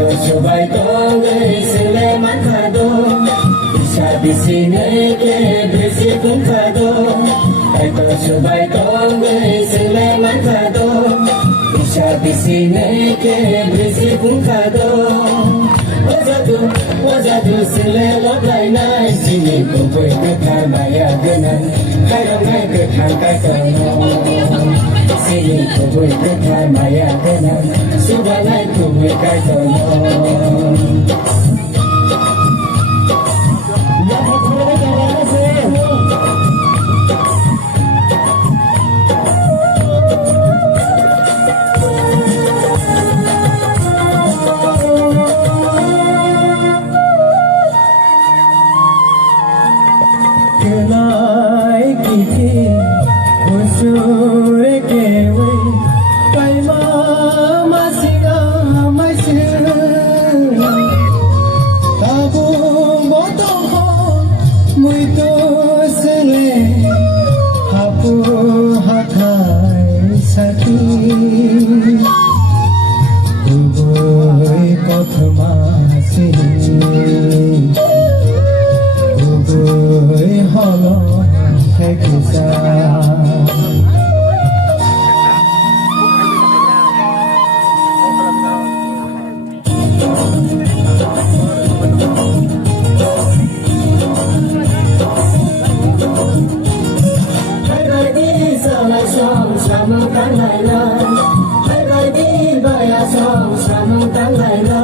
Kaitor chubai tongwi sile man khado Bisa di sini ke berisi pun khado Kaitor chubai tongwi sile man khado Bisa di sini ke berisi pun khado Wajadu sile lokai nai sini kumpul kekan maya genan Kairong ngai kekan kaitor Sini kumpul kekan maya genan Subah ngai kumpul kaitor Kelai kiti usure kewe kai mama singa maisu tabu moto ho muito sele hapu hathai sati uboi kothma sini Ôi holo hay kisa Hãy lại đi giờ lại sông sao mong tăng lại lên Hãy lại đi bài sông sao mong tăng lại lên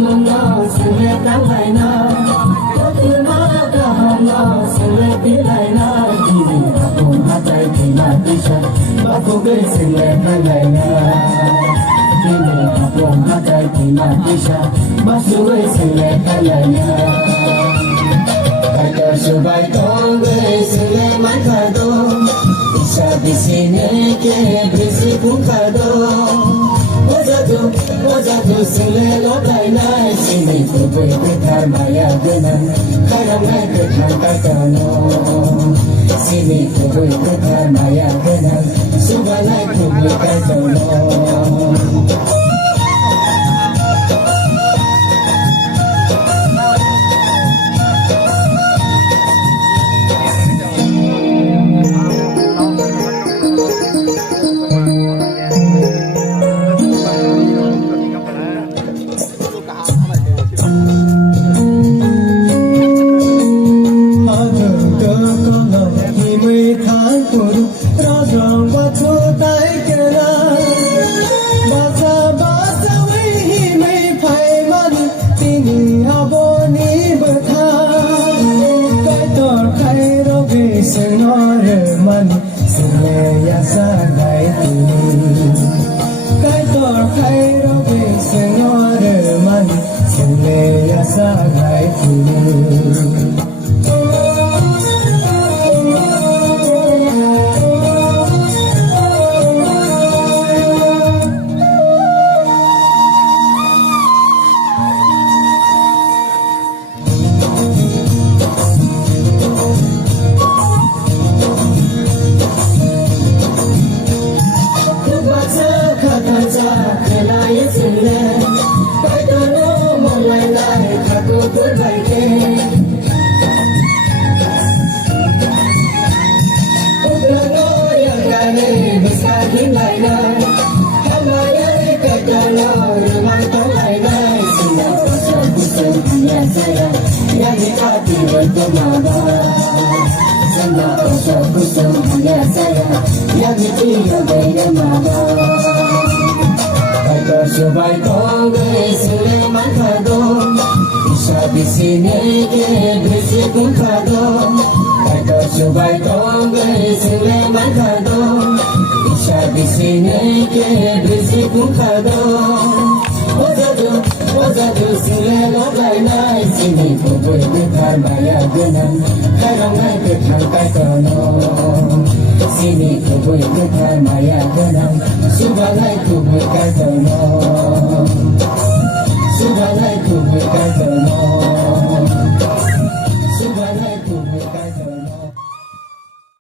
Mong ngao sule tăng lại na, có thứ mà cả hồng ngao sule tí lại na, đi đi học cùng hát tay thì mà đi chơi, bao cô gây sule tăng lại na, đi đi học cùng hát tay thì mà đi chơi, bao cô gây sule tăng lại na. Kaitor chubai tongwi sule man khado, bisa di sini ke berisi pun khado. Wajadu sile lokai nai sini kumpul kekan maya genan Kairong ngai kekan kaitor Sini kumpul kekan maya genan Subah ngai kumpul kaitor Kaitor Kaitor Senhor mani sile asa gai tu Kaitor chubai tongwi sile man khado Bisa di sini ke berisi pun khado Kaitor chubai tongwi sile man khado Bisa di sini ke berisi pun khado Wajadu sile lokai nai sini kumpul kekan maya genan Kairong ngai kekan kaitor Sini kumpul kekan maya genan Subah ngai kumpul kaitor Subah ngai kumpul kaitor